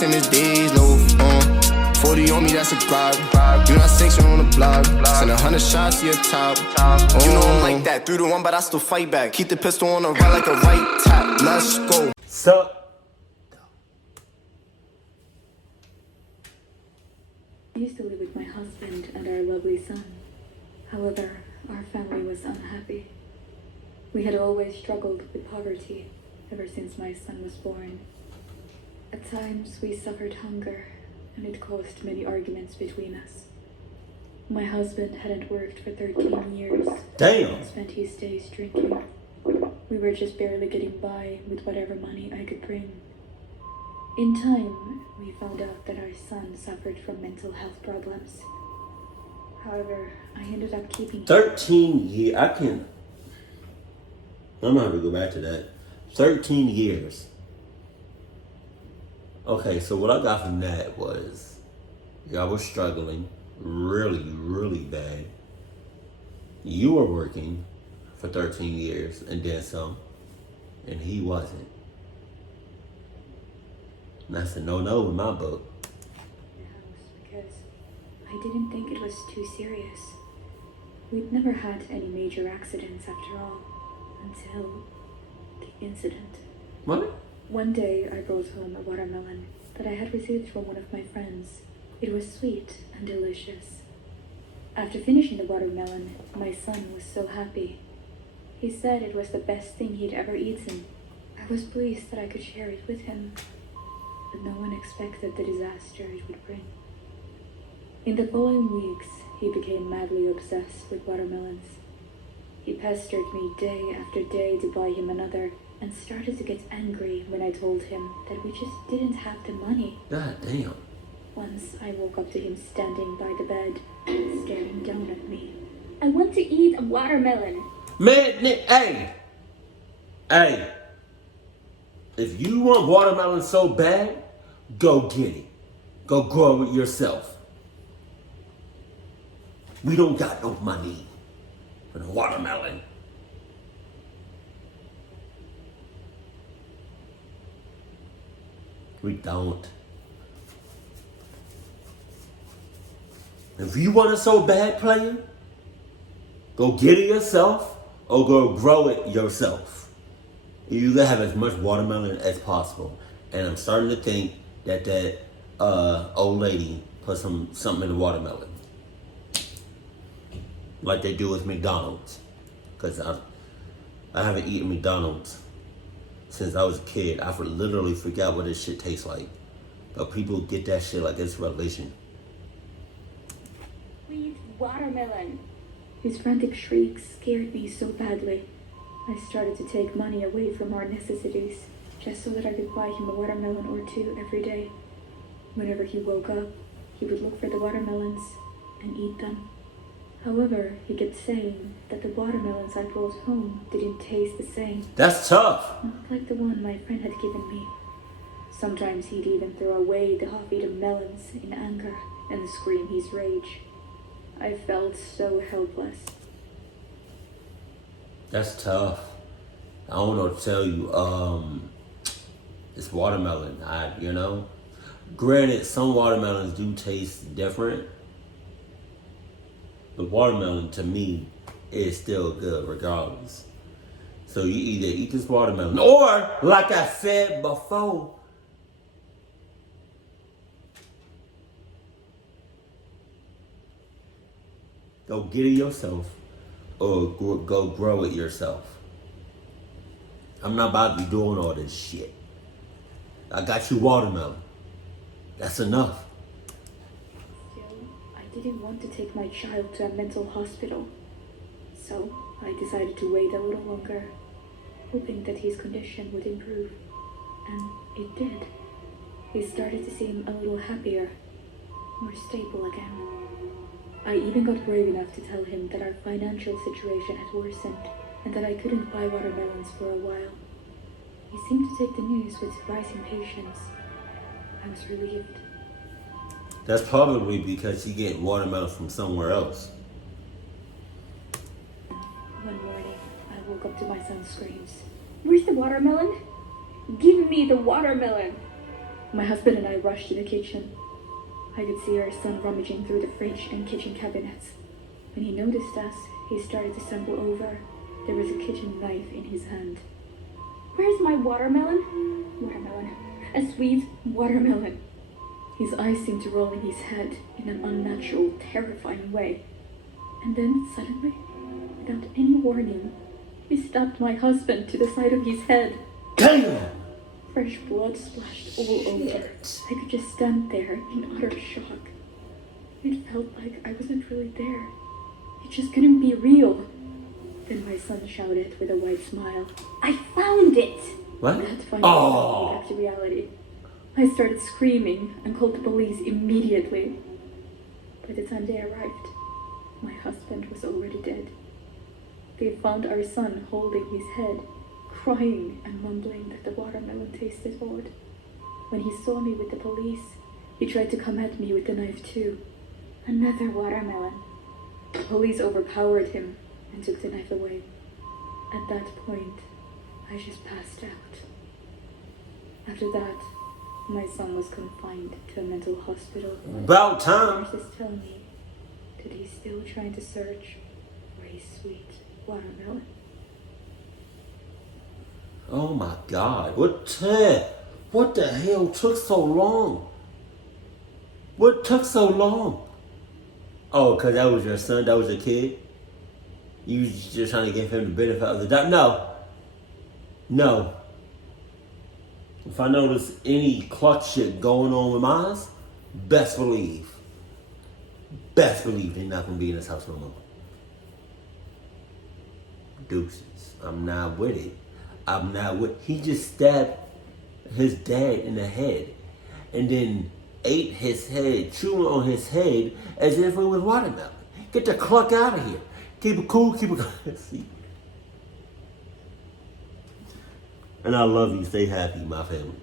This ain't his days, no. 40 on me, that's a bribe. You not sanction on the block. Send 100 shots to your top. You know I'm like that. 3 to 1, but I still fight back. Keep the pistol on the right like a right tap. Let's go. So. I used to live with my husband and our lovely son. However, our family was unhappy. We had always struggled with poverty ever since my son was born. At times, we suffered hunger, and it caused many arguments between us. My husband hadn't worked for 13 years. Damn. And spent his days drinking. We were just barely getting by with whatever money I could bring. In time, we found out that our son suffered from mental health problems. However, I ended up keeping him. 13 years. I'm gonna have to go back to that. 13 years. Okay, so what I got from that was y'all were struggling really, really bad. You were working for 13 years and then some, and he wasn't. And that's a no-no in my book. Because I didn't think it was too serious. We'd never had any major accidents after all, until the incident. What? One day I brought home a watermelon that I had received from one of my friends. It was sweet and delicious. After finishing the watermelon, my son was so happy. He said it was the best thing he'd ever eaten. I was pleased that I could share it with him, but no one expected the disaster it would bring. In the following weeks, he became madly obsessed with watermelons. He pestered me day after day to buy him another, and started to get angry when I told him that we just didn't have the money. God damn. Once I woke up to him standing by the bed, staring down at me. I want to eat a watermelon. Man, hey. If you want watermelon so bad, go get it. Go grow it yourself. We don't got no money for the watermelon. We don't. If you want it so bad, player, go get it yourself or go grow it yourself. You gotta have as much watermelon as possible. And I'm starting to think that old lady put something in the watermelon. Like they do with McDonald's. Because I haven't eaten McDonald's since I was a kid. I literally forgot what this shit tastes like. But people get that shit like it's religion. Please, watermelon. His frantic shrieks scared me so badly. I started to take money away from our necessities, just so that I could buy him a watermelon or two every day. Whenever he woke up, he would look for the watermelons and eat them. However, he kept saying that the watermelons I brought home didn't taste the same. That's tough. Not like the one my friend had given me. Sometimes he'd even throw away the half-eaten melons in anger and scream his rage. I felt so helpless. That's tough. I don't know what to tell you. It's watermelon. Granted, some watermelons do taste different. But watermelon, to me, is still good regardless. So you either eat this watermelon, or, like I said before, go get it yourself, or go grow it yourself. I'm not about to be doing all this shit. I got you watermelon. That's enough. I didn't want to take my child to a mental hospital, so I decided to wait a little longer, hoping that his condition would improve, and it did. He started to seem a little happier, more stable again. I even got brave enough to tell him that our financial situation had worsened and that I couldn't buy watermelons for a while. He seemed to take the news with surprising patience. I was relieved. That's probably because you get watermelon from somewhere else. One morning, I woke up to my son's screams. Where's the watermelon? Give me the watermelon! My husband and I rushed to the kitchen. I could see our son rummaging through the fridge and kitchen cabinets. When he noticed us, he started to stumble over. There was a kitchen knife in his hand. "Where's my watermelon?" "Watermelon. A sweet watermelon." His eyes seemed to roll in his head in an unnatural, terrifying way. And then, suddenly, without any warning, he stabbed my husband to the side of his head. Damn! Fresh blood splashed all over. I could just stand there in utter shock. It felt like I wasn't really there. It just couldn't be real. Then my son shouted with a wide smile, "I found it!" What? That finally brought me back to reality. I started screaming and called the police immediately. By the time they arrived, my husband was already dead. They found our son holding his head, crying and mumbling that the watermelon tasted odd. When he saw me with the police, he tried to come at me with the knife too. "Another watermelon." The police overpowered him and took the knife away. At that point, I just passed out. After that, my son was confined to a mental hospital. About time. Nurses tell me that he's still trying to search for his sweet watermelon. Oh my God! What the hell took so long? What took so long? Oh, cause that was your son. That was your kid. You was just trying to give him the benefit of the doubt. No. If I notice any clutch shit going on with mine, best believe they're not gonna be in this house no more. Deuces. I'm not with it. He just stabbed his dad in the head and then ate his head, chewing on his head as if it was watermelon. Get the cluck out of here. Keep it cool, keep it see. And I love you. Stay happy, my family.